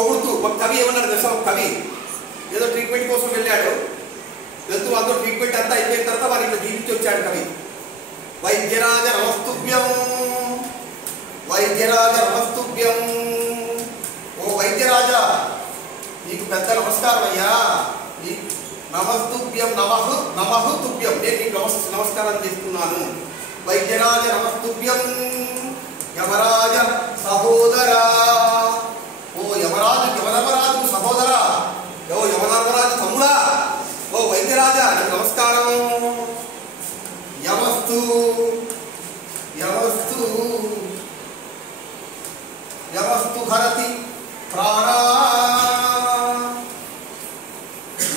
పొగుడుతూ ఒక కవి ఏమన్నాడు తెలుసా? ఒక కవి ఏదో ట్రీట్మెంట్ కోసం వెళ్ళాడు. వెళ్తూ అందరూ ట్రీట్మెంట్ అంతా అయిపోయిన తర్వాత వారి ఇట్లా జీవించి వచ్చాడు కవి. వైద్యరాజ నమస్తుభ్యం, వైద్యరాజ నమస్తుభ్యం. ఓ వైద్యరాజా, నీకు పెద్ద నమస్కారం అయ్యా. నమస్తుభ్యం, నమః తుభ్యం, నేను నీకు నమస్కారం చేస్తున్నాను. వైద్యరాజ నమస్తుభ్యం, యమరాజ సహోదరా. ఓ యమధర్మరాజు సహోదరా, ఓ యమధర్మరాజు తమ్ముడా, ఓ వైద్యరాజా నీకు నమస్కారం. యమస్తు యమస్తు యమస్తు హరతి ప్రాణా,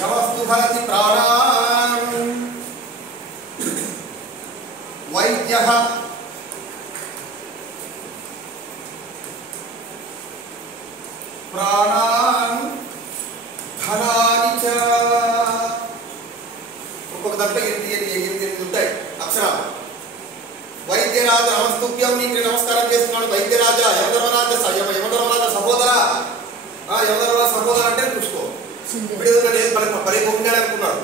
యమస్తు హరతి ప్రాణా. వైద్యః ప్రాణాన్ ధనాని చ. ఒక్కొక్క దాంట్లో 8 ఉంటాయి అక్షరాలు. వైద్యరాజ నమస్తుభ్యం, నీకు నమస్కారం చేస్తున్నాడు వైద్యరాజా. యమధర్మరాజ సహోదరా. యమధర్మరాజ సహోదరా అంటే చూసుకో, ఇప్పుడు పరి పొందాడు అనుకున్నాడు.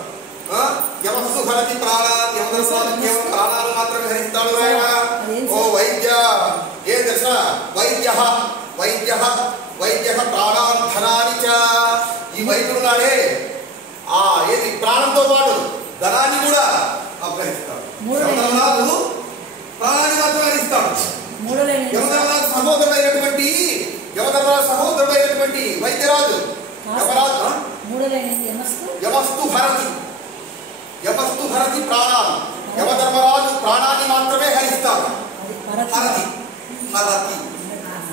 యమస్తు హరతి ప్రాణాన్, యమధర్మరాజు కేవలం ప్రాణాలు మాత్రమే హరిస్తాడు ఆయన. ఓ వైద్య, ఏం తెలుసా? వైద్యః వైద్యః వైద్యః ప్రాణాన్ ధనాని చ. ఈ వైద్యుడు నాడే ఏది ప్రాణంతో పాటు ధనాన్ని కూడా అపహరిస్తాడు. యమధర్మరాజు ప్రాణాన్ని మాత్రం హరిస్తాడు. యమధర్మరాజు సహోదరుడైనటువంటి వైద్యరాజు యమస్తు హరతి ప్రాణాలు. యమధర్మరాజు ప్రాణాన్ని మాత్రమే హరిస్తాడు. హరతి హరతి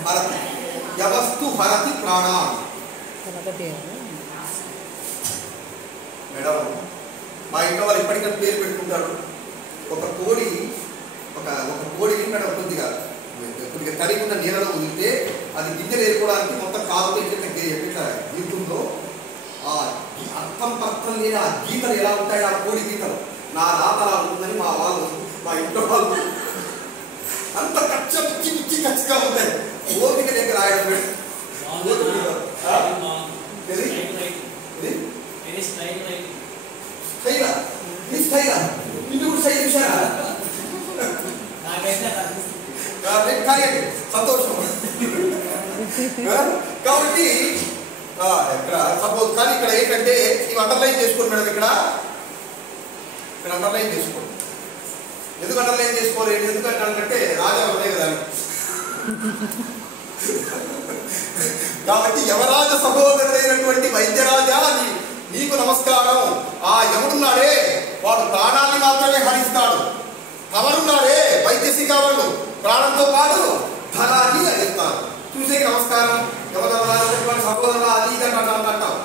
హరతి యమస్తు హరతి ప్రాణాలు. మేడం, మా ఇంట్లో వాళ్ళు ఇప్పటికీ పేరు పెట్టుకుంటారు. ఒక కోడిని మేడం కొద్దిగా తడిగున్న నీళ్ళలో వదిలితే అది గింజలు ఏరుకోవడానికి మొత్తం కాలుతో ఎట్లా గీతుందో అర్థం లేని ఆ గీతలు ఎలా ఉంటాయి, ఆ కోడి గీతలు నా రాత అలా ఉంటుందని మా ఇంట్లో వాళ్ళు అంత పిచ్చి ఖచ్చితంగా ఉంటాయి. ఓపిక దగ్గర రాయడం సంతోషం. కాబట్టి సపోజ్ కానీ ఇక్కడ ఏంటంటే ఇవి అండర్లైన్ చేసుకోండి మేడం. ఇక్కడ అండర్లైన్ చేసుకోండి. ఎందుకు అండర్లైన్ చేసుకోలేదు? ఎందుకంటే రాజా ఉన్నాయి కదా. కాబట్టి యమరాజ సహోదరుడైనటువంటి వైద్యరాజా నీకు నమస్కారం. ఆ యముడున్నాడే వాడు ప్రాణాన్ని మాత్రమే హరిస్తాడు. కవరున్నాడే వైద్యశిఖా వాళ్ళు ప్రాణంతో పాటు ధనాన్ని హరిస్తారు. చూసే నమస్కారం. యమధర్మరాజు సహోదరుడు అది ఇది అంటావు.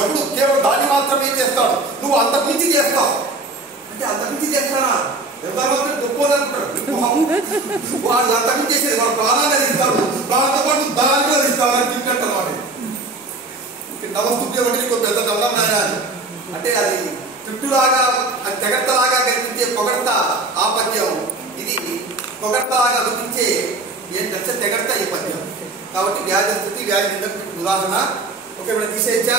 ఎప్పుడు కేవలం దాన్ని మాత్రమే చేస్తాడు. నువ్వు అంతకుమించి చేస్తావు అంటే అంతకుమించి చేస్తానా? వాడు అంతకుమించి చేసేది వాడు ప్రాణాన్ని హరిస్తాడు. ప్రాణంతో పాటు ధనాన్ని హరిస్తాడు అని తింటాడు అన్నమాట. నమస్తుభ్యం అంటే నీకు పెద్ద దండం నాయన అంటే అది చుట్టులాగా అది తెగట్టలాగా కనిపించే పొగడ్త ఆ పద్యం. ఇది పొగడ్తలాగా కనిపించే ఏంటంటే తెగడ్త ఈ పద్యం. కాబట్టి వ్యాధి స్థితి వ్యాధి ఉదాహరణ. ఓకే, తీసేయచ్చా?